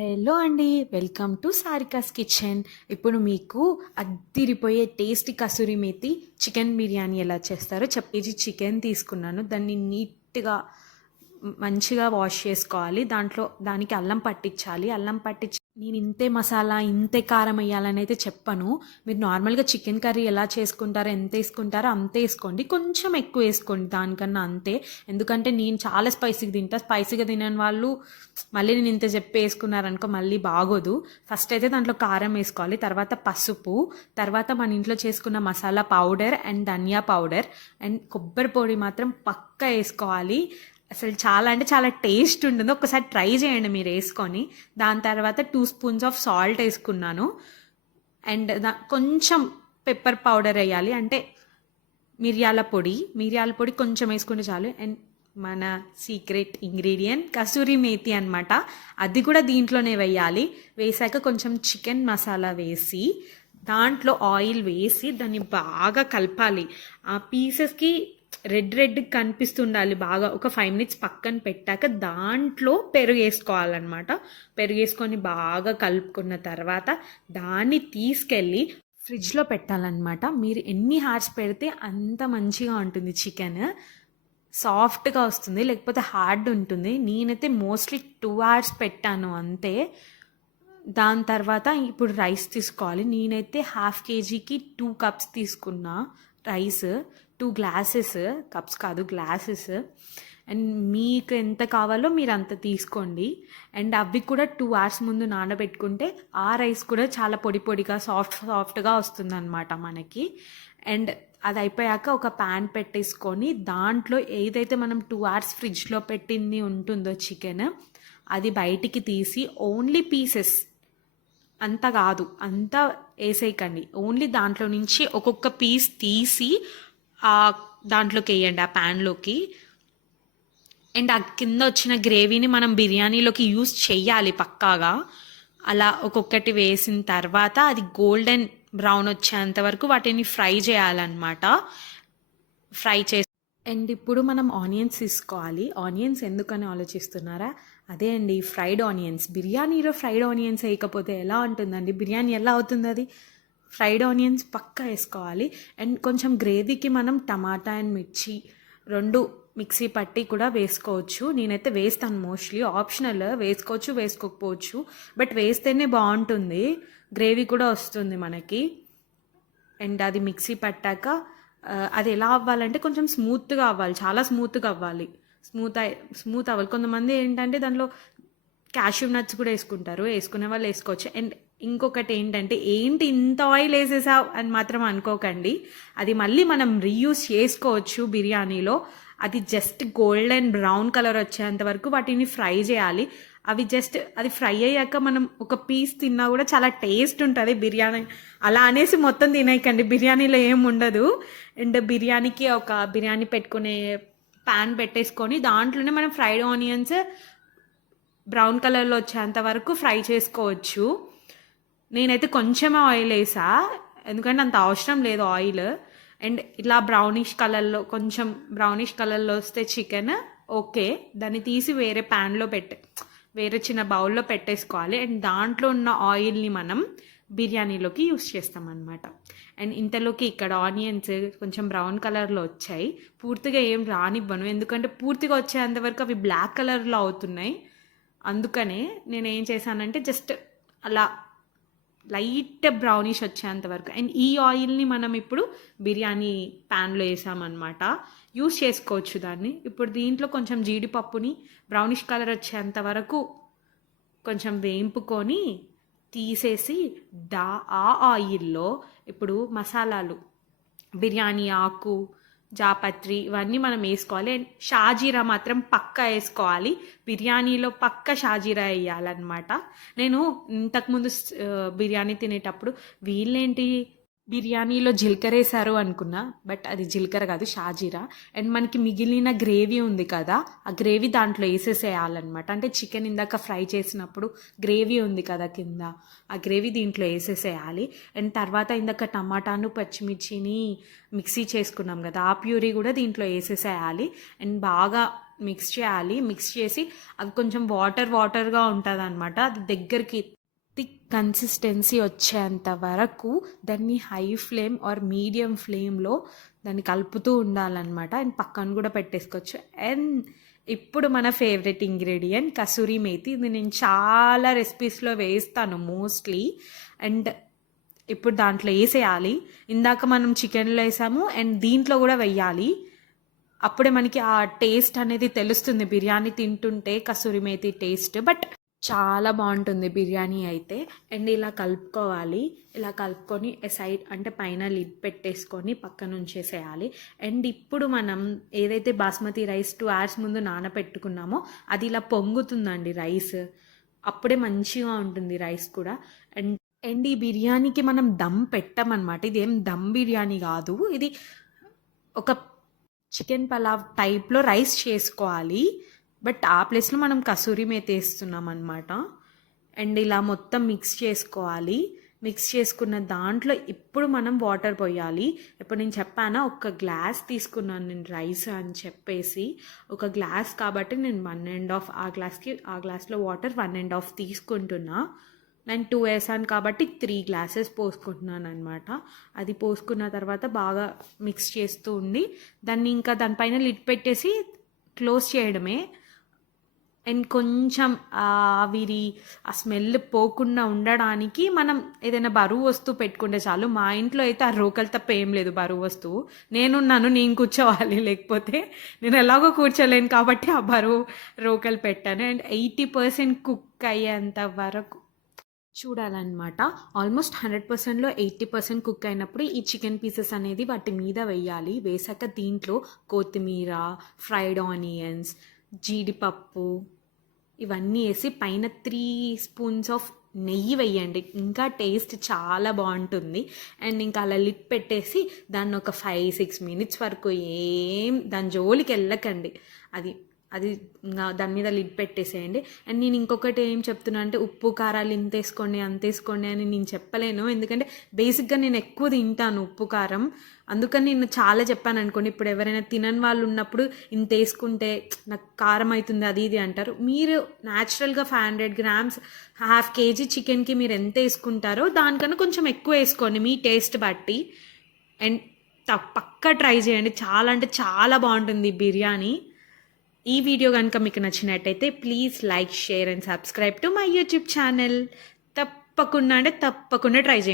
Hello అండి. Welcome to Sarika's kitchen. ఇప్పుడు మీకు అద్దిరిపోయే టేస్టీ కసూరి మేతి చికెన్ బిర్యానీ ఎలా చేస్తారో కేజీ చికెన్ తీసుకున్నాను. దాన్ని నీట్గా మంచిగా వాష్ చేసుకోవాలి. దానికి అల్లం పట్టించాలి. అల్లం పట్టించి నేను ఇంతే మసాలా ఇంతే కారం వేయాలని అయితే చెప్పను. మీరు నార్మల్గా చికెన్ కర్రీ ఎలా చేసుకుంటారో ఎంత వేసుకుంటారో అంతే వేసుకోండి. కొంచెం ఎక్కువ వేసుకోండి దానికన్నా అంతే. ఎందుకంటే నేను చాలా స్పైసీగా తింటా. స్పైసీగా తినని వాళ్ళు మళ్ళీ నేను ఇంత చెప్పి వేసుకున్నారనుకో మళ్ళీ బాగోదు. ఫస్ట్ అయితే దాంట్లో కారం వేసుకోవాలి, తర్వాత పసుపు, తర్వాత మన ఇంట్లో చేసుకున్న మసాలా పౌడర్ అండ్ ధనియా పౌడర్ అండ్ కొబ్బరి పొడి మాత్రం పక్కా వేసుకోవాలి. అసలు చాలా అంటే చాలా టేస్ట్ ఉంటుంది. ఒకసారి ట్రై చేయండి మీరు వేసుకొని. దాని తర్వాత 2 స్పూన్స్ ఆఫ్ సాల్ట్ వేసుకున్నాను. అండ్ కొంచెం పెప్పర్ పౌడర్ వేయాలి, అంటే మిరియాల పొడి కొంచెం వేసుకుంటే చాలు. అండ్ మన సీక్రెట్ ఇంగ్రీడియంట్ కసూరి మేతి అనమాట, అది కూడా దీంట్లోనే వేయాలి. వేసాక కొంచెం చికెన్ మసాలా వేసి దాంట్లో ఆయిల్ వేసి దాన్ని బాగా కలపాలి. ఆ పీసెస్కి రెడ్ కనిపిస్తుండాలి బాగా. ఒక 5 minutes పక్కన పెట్టాక దాంట్లో పెరుగు వేసుకోవాలన్నమాట. పెరుగు వేసుకొని బాగా కలుపుకున్న తర్వాత దాన్ని తీసుకెళ్ళి ఫ్రిడ్జ్లో పెట్టాలన్నమాట. మీరు ఎన్ని హార్స్ పెడితే అంత మంచిగా ఉంటుంది. చికెన్ సాఫ్ట్గా వస్తుంది, లేకపోతే హార్డ్ ఉంటుంది. నేనైతే మోస్ట్లీ 2 hours పెట్టాను అంతే. దాని తర్వాత ఇప్పుడు రైస్ తీసుకోవాలి. నేనైతే 1/2 kgకి 2 cups తీసుకున్నా రైస్. 2 glasses, కప్స్ కాదు గ్లాసెస్. అండ్ మీకు ఎంత కావాలో మీరు అంత తీసుకోండి. అండ్ అవి కూడా 2 hours ముందు నానబెట్టుకుంటే ఆ రైస్ కూడా చాలా పొడిగా సాఫ్ట్గా వస్తుంది అనమాట మనకి. అండ్ అది అయిపోయాక ఒక ప్యాన్ పెట్టేసుకొని దాంట్లో ఏదైతే మనం 2 hours ఫ్రిడ్జ్లో పెట్టింది ఉంటుందో చికెన్, అది బయటికి తీసి ఓన్లీ పీసెస్, అంతా కాదు అంతా వేసేయకండి, ఓన్లీ దాంట్లో నుంచి ఒక్కొక్క పీస్ తీసి దాంట్లోకి వేయండి, ఆ ప్యాన్లోకి. అండ్ ఆ కింద వచ్చిన గ్రేవీని మనం బిర్యానీలోకి యూస్ చెయ్యాలి పక్కాగా. అలా ఒక్కొక్కటి వేసిన తర్వాత అది గోల్డెన్ బ్రౌన్ వచ్చేంత వరకు వాటిని ఫ్రై చేయాలన్నమాట. ఫ్రై చేసి అండ్ ఇప్పుడు మనం ఆనియన్స్ తీసుకోవాలి. ఆనియన్స్ ఎందుకని ఆలోచిస్తున్నారా? అదే అండి, ఫ్రైడ్ ఆనియన్స్. బిర్యానీలో ఫ్రైడ్ ఆనియన్స్ వేయకపోతే ఎలా ఉంటుందండి? బిర్యానీ ఎలా అవుతుంది అది? ఫ్రైడ్ ఆనియన్స్ పక్కా వేసుకోవాలి. అండ్ కొంచెం గ్రేవీకి మనం టమాటా అండ్ మిర్చి 2 మిక్సీ పట్టి కూడా వేసుకోవచ్చు. నేనైతే వేస్తాను, మోస్ట్లీ ఆప్షనల్, వేసుకోవచ్చు వేసుకోకపోవచ్చు, బట్ వేస్తేనే బాగుంటుంది, గ్రేవీ కూడా వస్తుంది మనకి. అండ్ అది మిక్సీ పట్టాక అది ఎలా అవ్వాలంటే కొంచెం స్మూత్గా అవ్వాలి, చాలా స్మూత్గా అవ్వాలి. స్మూత్ అవ్వాలి. కొంతమంది ఏంటంటే దాంట్లో క్యాష్యూ నట్స్ కూడా వేసుకుంటారు, వేసుకునే వాళ్ళు వేసుకోవచ్చు. అండ్ ఇంకొకటి ఏంటంటే, ఏంటి ఇంత ఆయిల్ వేసేసావు అని మాత్రం అనుకోకండి. అది మళ్ళీ మనం రీయూస్ చేసుకోవచ్చు బిర్యానీలో. అది జస్ట్ గోల్డెన్ బ్రౌన్ కలర్ వచ్చేంత వరకు వాటిని ఫ్రై చేయాలి. అది ఫ్రై అయ్యాక మనం ఒక పీస్ తిన్నా కూడా చాలా టేస్ట్ ఉంటుంది బిర్యానీ. అలా అనేసి మొత్తం తినేయకండి, బిర్యానీలో ఏం ఉండదు. అండ్ బిర్యానీకి ఒక బిర్యానీ పెట్టుకునే ప్యాన్ పెట్టేసుకొని దాంట్లోనే మనం ఫ్రైడ్ ఆనియన్స్ బ్రౌన్ కలర్లో వచ్చేంత వరకు ఫ్రై చేసుకోవచ్చు. నేనైతే కొంచెమే ఆయిల్ వేసా, ఎందుకంటే అంత అవసరం లేదు ఆయిల్. అండ్ ఇలా కొంచెం బ్రౌనిష్ కలర్లో వస్తే చికెన్ ఓకే, దాన్ని తీసి వేరే చిన్న బౌల్లో పెట్టేసుకోవాలి. అండ్ దాంట్లో ఉన్న ఆయిల్ని మనం బిర్యానీలోకి యూస్ చేస్తామన్నమాట. అండ్ ఇంతలోకి ఇక్కడ ఆనియన్స్ కొంచెం బ్రౌన్ కలర్లో వచ్చాయి. పూర్తిగా ఏం రానివ్వను, ఎందుకంటే పూర్తిగా వచ్చేంతవరకు అవి బ్లాక్ కలర్లో అవుతున్నాయి. అందుకనే నేను ఏం చేశానంటే జస్ట్ అలా లైట్ బ్రౌనిష్ వచ్చేంత వరకు. అండ్ ఈ ఆయిల్ని మనం ఇప్పుడు బిర్యానీ ప్యాన్లో వేసామన్నమాట, యూస్ చేసుకోవచ్చు దాన్ని. ఇప్పుడు దీంట్లో కొంచెం జీడిపప్పుని బ్రౌనిష్ కలర్ వచ్చేంత వరకు కొంచెం వేయింపుకొని తీసేసి ఆ ఆయిల్లో ఇప్పుడు మసాలాలు, బిర్యానీ ఆకు, జాపత్రి ఇవన్నీ మనం వేసుకోవాలి. అండ్ షాజీరా మాత్రం పక్కా వేసుకోవాలి. బిర్యానీలో పక్కా షాజీరా వేయాలన్నమాట. నేను ఇంతకుముందు బిర్యానీ తినేటప్పుడు వీళ్ళేంటి బిర్యానీలో జీలకర్ర వేసారు అనుకున్నా, బట్ అది జీలకర్ర కాదు, షాజీరా. అండ్ మనకి మిగిలిన గ్రేవీ ఉంది కదా, ఆ గ్రేవీ దాంట్లో వేసేసేయాలన్నమాట. అంటే చికెన్ ఇందాక ఫ్రై చేసినప్పుడు గ్రేవీ ఉంది కదా కింద, ఆ గ్రేవీ దీంట్లో వేసేసేయాలి. అండ్ తర్వాత ఇందాక టమాటాను పచ్చిమిర్చిని మిక్సీ చేసుకున్నాం కదా, ఆ ప్యూరీ కూడా దీంట్లో వేసేసేయాలి. అండ్ బాగా మిక్స్ చేయాలి. మిక్స్ చేసి అది కొంచెం వాటర్గా ఉంటుంది అనమాట. అది దగ్గరికి థిక్ కన్సిస్టెన్సీ వచ్చేంత వరకు దాన్ని హై ఫ్లేమ్ ఆర్ మీడియం ఫ్లేమ్లో దాన్ని కలుపుతూ ఉండాలన్నమాట. అండ్ పక్కన కూడా పెట్టేసుకోవచ్చు. అండ్ ఇప్పుడు మన ఫేవరెట్ ఇంగ్రీడియంట్ కసూరి మేతి. ఇది నేను చాలా రెసిపీస్లో వేస్తాను మోస్ట్లీ. అండ్ ఇప్పుడు దాంట్లో వేసేయాలి. ఇందాక మనం చికెన్లో వేసాము అండ్ దీంట్లో కూడా వెయ్యాలి. అప్పుడే మనకి ఆ టేస్ట్ అనేది తెలుస్తుంది బిర్యానీ తింటుంటే, కసూరి మేతి టేస్ట్. బట్ చాలా బాగుంటుంది బిర్యానీ అయితే. అండ్ ఇలా కలుపుకోవాలి. ఇలా కలుపుకొని సైడ్ అంటే పైన లిడ్ పెట్టేసుకొని పక్కన ఉంచేసేయాలి. అండ్ ఇప్పుడు మనం ఏదైతే బాస్మతి రైస్ 2 hours ముందు నానబెట్టుకున్నామో అది ఇలా పొంగుతుందండి రైస్. అప్పుడే మంచిగా ఉంటుంది రైస్ కూడా. అండ్ ఈ బిర్యానీకి మనం దమ్ పెట్టమన్నమాట. ఇది ఏం దమ్ బిర్యానీ కాదు. ఇది ఒక చికెన్ పలావ్ టైప్లో రైస్ చేసుకోవాలి. బట్ ఆ ప్లేస్లో మనం కసూరి మేతి వేస్తున్నాం అనమాట. అండ్ ఇలా మొత్తం మిక్స్ చేసుకోవాలి. మిక్స్ చేసుకున్న దాంట్లో ఇప్పుడు మనం వాటర్ పోయాలి. ఇప్పుడు నేను చెప్పానా 1 glass తీసుకున్నాను నేను రైస్ అని చెప్పేసి. 1 glass కాబట్టి నేను 1.5 ఆ గ్లాస్లో వాటర్ 1.5 తీసుకుంటున్నా. నేను 2 వేసాను కాబట్టి 3 glasses పోసుకుంటున్నాను అనమాట. అది పోసుకున్న తర్వాత బాగా మిక్స్ చేస్తూ ఉండి దాన్ని ఇంకా దానిపైన లిడ్ పెట్టేసి క్లోజ్ చేయడమే. అండ్ కొంచెం ఆవిరి ఆ స్మెల్ పోకుండా ఉండడానికి మనం ఏదైనా బరువు వస్తువు పెట్టుకుంటే చాలు. మా ఇంట్లో అయితే ఆ రోకలు తప్ప ఏం లేదు బరువు వస్తువు. నేను కూర్చోవాలి, లేకపోతే నేను ఎలాగో కూర్చోలేను కాబట్టి ఆ బరువు రోకలు పెట్టాను. అండ్ 80% కుక్ అయ్యేంత వరకు చూడాలన్నమాట. ఆల్మోస్ట్ 100%లో 80% కుక్ అయినప్పుడు ఈ చికెన్ పీసెస్ అనేది వాటి మీద వేయాలి. వేసాక దీంట్లో కొత్తిమీర, ఫ్రైడ్ ఆనియన్స్, జీడిపప్పు ఇవన్నీ వేసి పైన 3 spoons ఆఫ్ నెయ్యి వేయండి. ఇంకా టేస్ట్ చాలా బాగుంటుంది. అండ్ ఇంకా అలా లిడ్ పెట్టేసి దాన్ని ఒక 5-6 minutes వరకు దాని జోలికి వెళ్ళకండి. అది ఇంకా దాని మీద లిడ్ పెట్టేసేయండి. అండ్ నేను ఇంకొకటి ఏం చెప్తున్నా అంటే ఉప్పు కారాలు ఇంత వేసుకోండి అంత వేసుకోండి అని నేను చెప్పలేను. ఎందుకంటే బేసిక్గా నేను ఎక్కువ తింటాను ఉప్పు కారం. అందుకని నేను చాలా చెప్పాను అనుకోండి. ఇప్పుడు ఎవరైనా తినని వాళ్ళు ఉన్నప్పుడు ఇంత వేసుకుంటే నాకు కారం అవుతుంది అది ఇది అంటారు. మీరు న్యాచురల్గా 500 grams 1/2 kg చికెన్కి మీరు ఎంత వేసుకుంటారో దానికన్నా కొంచెం ఎక్కువ వేసుకోండి మీ టేస్ట్ బట్టి. అండ్ పక్కా ట్రై చేయండి. చాలా అంటే చాలా బాగుంటుంది బిర్యానీ. ఈ వీడియో కనుక మీకు నచ్చినట్టయితే please like, share and subscribe to my YouTube channel. తప్పకుండా ట్రై చేయండి.